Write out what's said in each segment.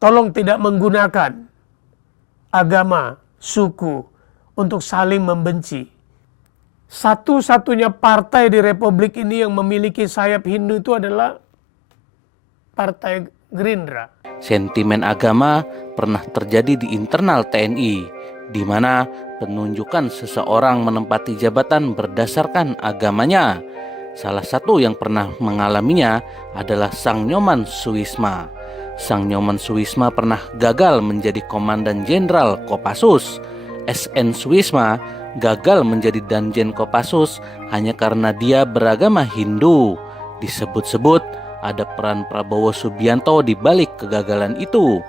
tolong tidak menggunakan agama, suku untuk saling membenci. Satu-satunya partai di Republik ini yang memiliki sayap Hindu itu adalah Partai Gerindra. Sentimen agama pernah terjadi di internal TNI, di mana penunjukan seseorang menempati jabatan berdasarkan agamanya. Salah satu yang pernah mengalaminya adalah Sang Nyoman Suwisma. Sang Nyoman Suwisma pernah gagal menjadi Komandan Jenderal Kopassus. SN Suwisma gagal menjadi Danjen Kopassus hanya karena dia beragama Hindu. Disebut-sebut ada peran Prabowo Subianto di balik kegagalan itu.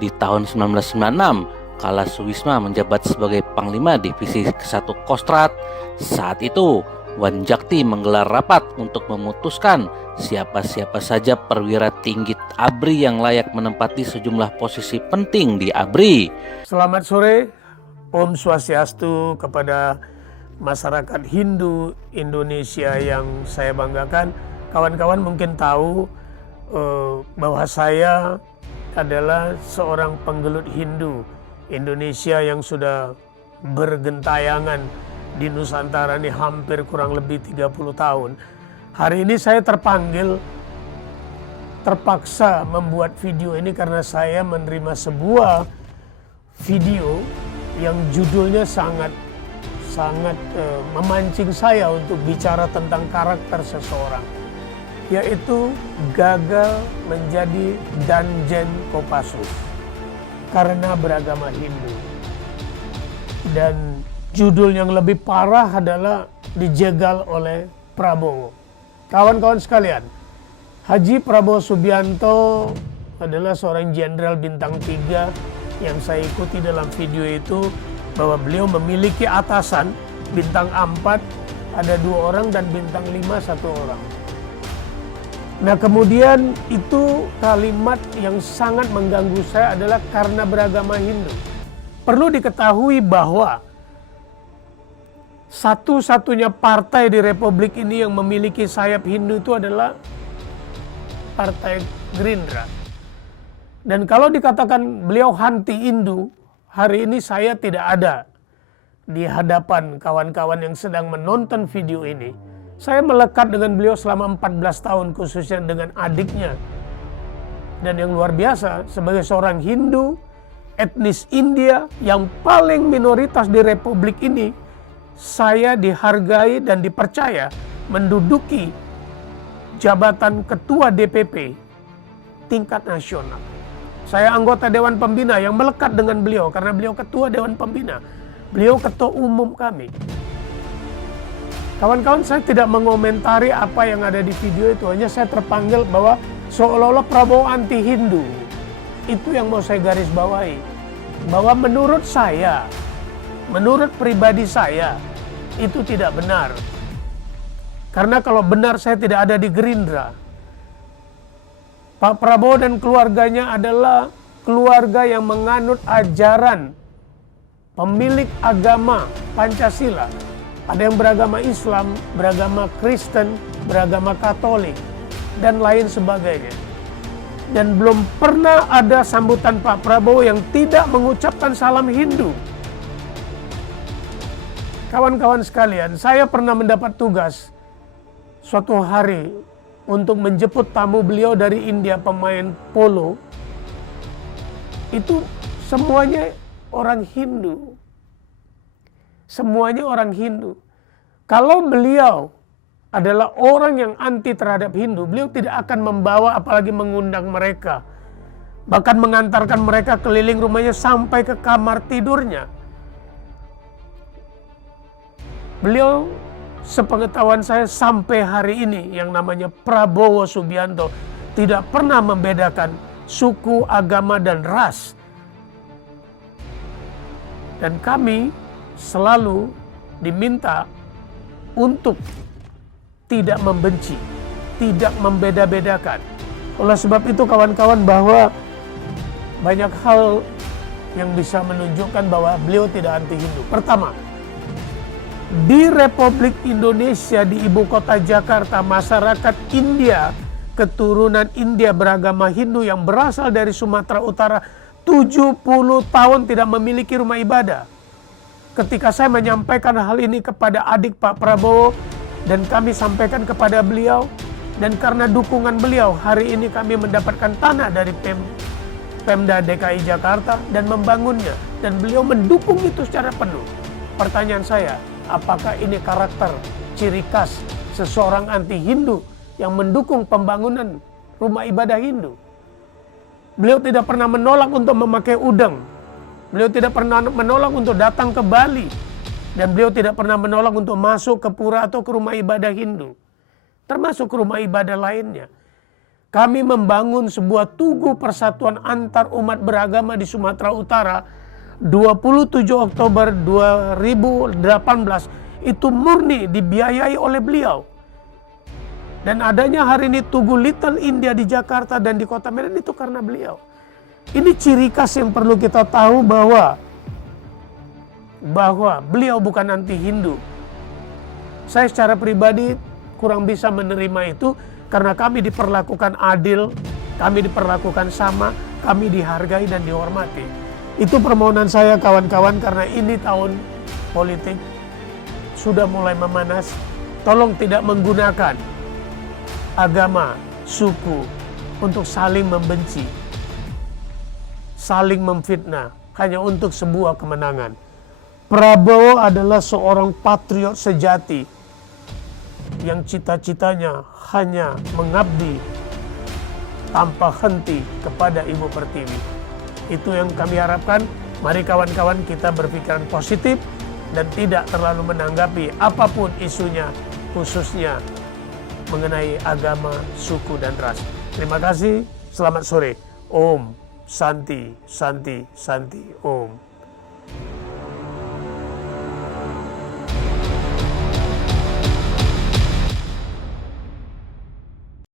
Di tahun 1996, kala Suwisma menjabat sebagai Panglima Divisi ke-1 Kostrat, saat itu Wanjakti menggelar rapat untuk memutuskan siapa-siapa saja perwira tinggi ABRI yang layak menempati sejumlah posisi penting di ABRI. Selamat sore, Om Swastiastu kepada masyarakat Hindu Indonesia yang saya banggakan. Kawan-kawan mungkin tahu bahwa saya adalah seorang penggelut Hindu Indonesia yang sudah bergentayangan di Nusantara ini hampir kurang lebih 30 tahun. Hari ini saya terpaksa membuat video ini karena saya menerima sebuah video yang judulnya sangat memancing saya untuk bicara tentang karakter seseorang, yaitu gagal menjadi Danjen Kopassus karena beragama Hindu. Dan judul yang lebih parah adalah dijegal oleh Prabowo. Kawan-kawan sekalian, Haji Prabowo Subianto adalah seorang jenderal bintang 3 yang saya ikuti dalam video itu, bahwa beliau memiliki atasan bintang 4 ada 2 orang dan bintang 5 1 orang. Nah, kemudian itu kalimat yang sangat mengganggu saya adalah karena beragama Hindu. Perlu diketahui bahwa satu-satunya partai di Republik ini yang memiliki sayap Hindu itu adalah Partai Gerindra. Dan kalau dikatakan beliau anti Hindu, hari ini saya tidak ada di hadapan kawan-kawan yang sedang menonton video ini. Saya melekat dengan beliau selama 14 tahun, khususnya dengan adiknya. Dan yang luar biasa, sebagai seorang Hindu, etnis India yang paling minoritas di Republik ini, saya dihargai dan dipercaya menduduki jabatan Ketua DPP tingkat nasional. Saya anggota Dewan Pembina yang melekat dengan beliau karena beliau Ketua Dewan Pembina. Beliau Ketua Umum kami. Kawan-kawan, saya tidak mengomentari apa yang ada di video itu, hanya saya terpanggil bahwa seolah-olah Prabowo anti Hindu. Itu yang mau saya garis bawahi. Bahwa menurut saya, menurut pribadi saya, itu tidak benar. Karena kalau benar saya tidak ada di Gerindra. Pak Prabowo dan keluarganya adalah keluarga yang menganut ajaran pemilik agama Pancasila. Ada yang beragama Islam, beragama Kristen, beragama Katolik, dan lain sebagainya. Dan belum pernah ada sambutan Pak Prabowo yang tidak mengucapkan salam Hindu. Kawan-kawan sekalian, saya pernah mendapat tugas suatu hari untuk menjemput tamu beliau dari India, pemain polo. Itu semuanya orang Hindu. Semuanya orang Hindu. Kalau beliau adalah orang yang anti terhadap Hindu, beliau tidak akan membawa apalagi mengundang mereka. Bahkan mengantarkan mereka keliling rumahnya sampai ke kamar tidurnya. Beliau, sepengetahuan saya sampai hari ini, yang namanya Prabowo Subianto tidak pernah membedakan suku, agama, dan ras. Dan kami selalu diminta untuk tidak membenci, tidak membeda-bedakan. Oleh sebab itu kawan-kawan, bahwa banyak hal yang bisa menunjukkan bahwa beliau tidak anti Hindu. Pertama, di Republik Indonesia, di ibu kota Jakarta, masyarakat India keturunan India beragama Hindu yang berasal dari Sumatera Utara 70 tahun tidak memiliki rumah ibadah. Ketika saya menyampaikan hal ini kepada adik Pak Prabowo dan kami sampaikan kepada beliau, dan karena dukungan beliau hari ini kami mendapatkan tanah dari Pemda DKI Jakarta dan membangunnya, dan beliau mendukung itu secara penuh. Pertanyaan saya, apakah ini karakter ciri khas seseorang anti-Hindu yang mendukung pembangunan rumah ibadah Hindu? Beliau tidak pernah menolak untuk memakai udang. Beliau tidak pernah menolak untuk datang ke Bali. Dan beliau tidak pernah menolak untuk masuk ke pura atau ke rumah ibadah Hindu. Termasuk rumah ibadah lainnya. Kami membangun sebuah tugu persatuan antar umat beragama di Sumatera Utara 27 Oktober 2018 itu murni dibiayai oleh beliau. Dan adanya hari ini Tugu Little India di Jakarta dan di Kota Medan itu karena beliau. Ini ciri khas yang perlu kita tahu bahwa beliau bukan anti Hindu. Saya secara pribadi kurang bisa menerima itu karena kami diperlakukan adil, kami diperlakukan sama, kami dihargai dan dihormati. Itu permohonan saya kawan-kawan, karena ini tahun politik sudah mulai memanas. Tolong tidak menggunakan agama, suku untuk saling membenci, saling memfitnah hanya untuk sebuah kemenangan. Prabowo adalah seorang patriot sejati yang cita-citanya hanya mengabdi tanpa henti kepada Ibu Pertiwi. Itu yang kami harapkan. Mari kawan-kawan kita berpikiran positif dan tidak terlalu menanggapi apapun isunya, khususnya mengenai agama, suku, dan ras. Terima kasih, selamat sore. Om Santi, Santi, Santi, Om.